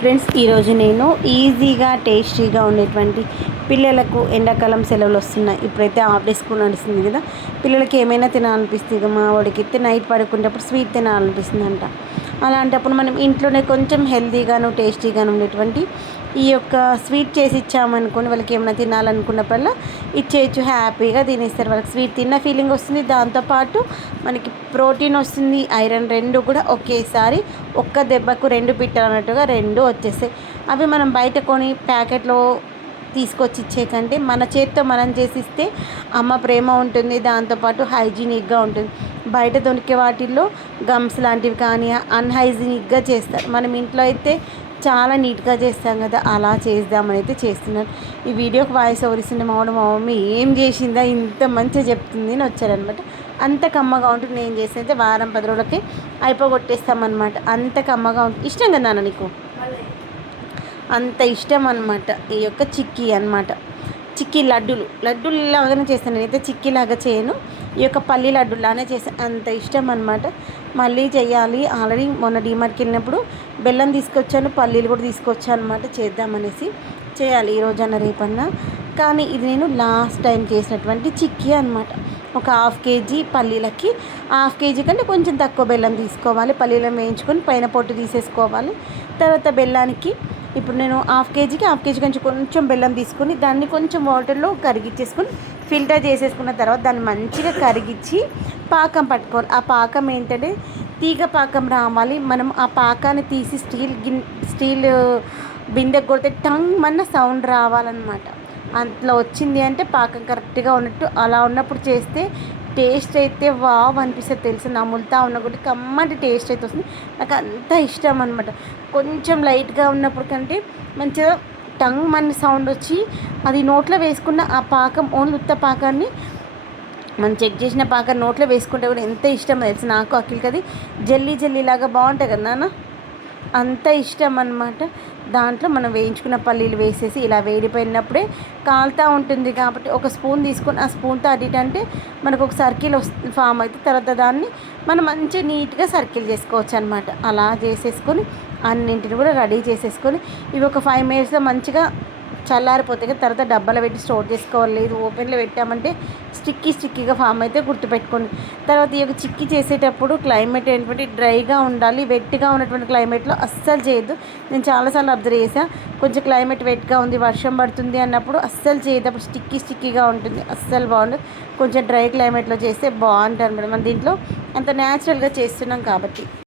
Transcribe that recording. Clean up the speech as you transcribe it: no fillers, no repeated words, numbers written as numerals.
Friends, ఈరోజు నేను ఈజీగా టేస్టీగా ఉండేటువంటి పిల్లలకు ఎండాకాలం సెలవులు వస్తున్నాయి. ఇప్పుడైతే హాఫ్ డే స్కూల్ నడుస్తుంది కదా, పిల్లలకి ఏమైనా తినాలనిపిస్తుంది. ఇక మా వాడికి అయితే నైట్ పడుకునేటప్పుడు స్వీట్ తినాలనిపిస్తుంది అంట. అలాంటప్పుడు మనం ఇంట్లోనే కొంచెం హెల్తీగాను టేస్టీగాను ఉండేటువంటి ఈ యొక్క స్వీట్ చేసి ఇచ్చామనుకోని వాళ్ళకి ఏమైనా తినాలనుకున్నప్పుడల్లా ఇచ్చేయచ్చు, హ్యాపీగా తినేస్తారు. వాళ్ళకి స్వీట్ తిన్న ఫీలింగ్ వస్తుంది, దాంతోపాటు మనకి ప్రోటీన్ వస్తుంది, ఐరన్, రెండు కూడా ఒకేసారి ఒక్క దెబ్బకు రెండు పిట్టలు అన్నట్టుగా రెండు వచ్చేస్తాయి. అవి మనం బయట కొని ప్యాకెట్లో తీసుకొచ్చి ఇచ్చే కంటే మన చేతితో మనం చేసిస్తే అమ్మ ప్రేమ ఉంటుంది, దాంతోపాటు హైజీనిక్గా ఉంటుంది. బయట దొరికే వాటిల్లో గమ్స్ లాంటివి కానీ అన్హైజీనిక్గా చేస్తారు. మనం ఇంట్లో అయితే చాలా నీట్గా చేస్తాం కదా, అలా చేద్దామని అయితే చేస్తున్నాను. ఈ వీడియోకి వాయిస్ ఓవర్ ఇస్తుంటే మా మమ్మీ ఏం చేసిందా ఇంత మంచిగా చెప్తుంది అని వచ్చారనమాట. అంత కమ్మగా ఉంటుంది. నేను చేస్తే వారం 10 రోజులకి అయిపోగొట్టేస్తామన్నమాట. అంత కమ్మగా ఉంటుంది. ఇష్టం కదా నాన్న నీకు? అంత ఇష్టం అనమాట ఈ యొక్క చిక్కీ అనమాట. చిక్కీ లడ్డూలు లాగానే చేస్తాను. నేనైతే చిక్కీ లాగా చేయను, ఈ యొక్క పల్లి లడ్డూలానే చేస్తాను. అంత ఇష్టం అనమాట. మళ్ళీ చేయాలి. ఆల్రెడీ మొన్న డీమార్ట్కి వెళ్ళినప్పుడు బెల్లం తీసుకొచ్చాను, పల్లీలు కూడా తీసుకొచ్చాను అనమాట. చేద్దామనేసి చేయాలి ఈరోజన్నా రేపన్నా. కానీ ఇది నేను లాస్ట్ టైం చేసినటువంటి చిక్కీ అనమాట. ఒక హాఫ్ కేజీ పల్లీలకి హాఫ్ కేజీ కంటే కొంచెం తక్కువ బెల్లం తీసుకోవాలి. పల్లీలను వేయించుకొని పైన పొట్టు తీసేసుకోవాలి. తర్వాత బెల్లానికి ఇప్పుడు నేను హాఫ్ కేజీ కొంచెం బెల్లం తీసుకొని దాన్ని కొంచెం వాటర్లో కరిగిచ్చేసుకొని ఫిల్టర్ చేసేసుకున్న తర్వాత దాన్ని మంచిగా కరిగించి పాకం పట్టుకోవాలి. ఆ పాకం ఏంటంటే తీగ పాకం రావాలి. మనం ఆ పాకాన్ని తీసి స్టీల్ బిందెకు కొడితే టంగ్ మన్న సౌండ్ రావాలన్నమాట. అట్లా వచ్చింది అంటే పాకం కరెక్ట్గా ఉన్నట్టు. అలా ఉన్నప్పుడు చేస్తే టేస్ట్ అయితే వావ్ అనిపిస్తుంది తెలుసు. నములుతా ఉన్న కూడా కమ్మటి టేస్ట్ అయితే వస్తుంది. నాకు అంత ఇష్టం అనమాట. కొంచెం లైట్గా ఉన్నప్పుడు కంటే మంచిగా టంగ్ మన సౌండ్ వచ్చి అది నోట్లో వేసుకున్న ఆ పాకం, ఓన్లీ ఉత్త పాకాన్ని మనం చెక్ చేసిన పాకాన్ని నోట్లో వేసుకుంటే కూడా ఎంత ఇష్టం తెలుసు నాకు. అఖిల్కి అది జల్లీలాగా బాగుంటుంది కదా నాన్న, అంత ఇష్టం అన్నమాట. దాంట్లో మనం వేయించుకున్న పల్లీలు వేసేసి ఇలా వేడిపోయినప్పుడే కాలుతూ ఉంటుంది కాబట్టి ఒక స్పూన్ తీసుకొని ఆ స్పూన్తో అటు ఇటు అంటే మనకు ఒక సర్కిల్ ఫామ్ అవుతుంది. తర్వాత దాన్ని మనం మంచిగా నీట్గా సర్కిల్ చేసుకోవచ్చు అనమాట. అలా చేసేసుకొని అన్నింటిని కూడా రెడీ చేసేసుకొని ఇవి ఒక 5 మినిట్స్లో మంచిగా చల్లారిపోతాయి కదా. తర్వాత డబ్బాలో పెట్టి స్టోర్ చేసుకోవాలి. లేదు ఓపెన్లో పెట్టామంటే స్టిక్కీగా ఫామ్ అయితే గుర్తుపెట్టుకోండి. తర్వాత ఈ యొక్క చిక్కీ చేసేటప్పుడు క్లైమేట్ ఏంటంటే డ్రైగా ఉండాలి. వెట్గా ఉన్నటువంటి క్లైమేట్లో అస్సలు చేయొద్దు. నేను చాలాసార్లు అబ్జర్వ్ చేశాను. కొంచెం క్లైమేట్ వెట్గా ఉంది, వర్షం పడుతుంది అన్నప్పుడు అస్సలు చేయదు. అప్పుడు స్టిక్కీగా ఉంటుంది, అస్సలు బాగుండదు. కొంచెం డ్రై క్లైమేట్లో చేస్తే బాగుంటుంది అనమాట. మన దీంట్లో అంత న్యాచురల్గా చేస్తున్నాం కాబట్టి.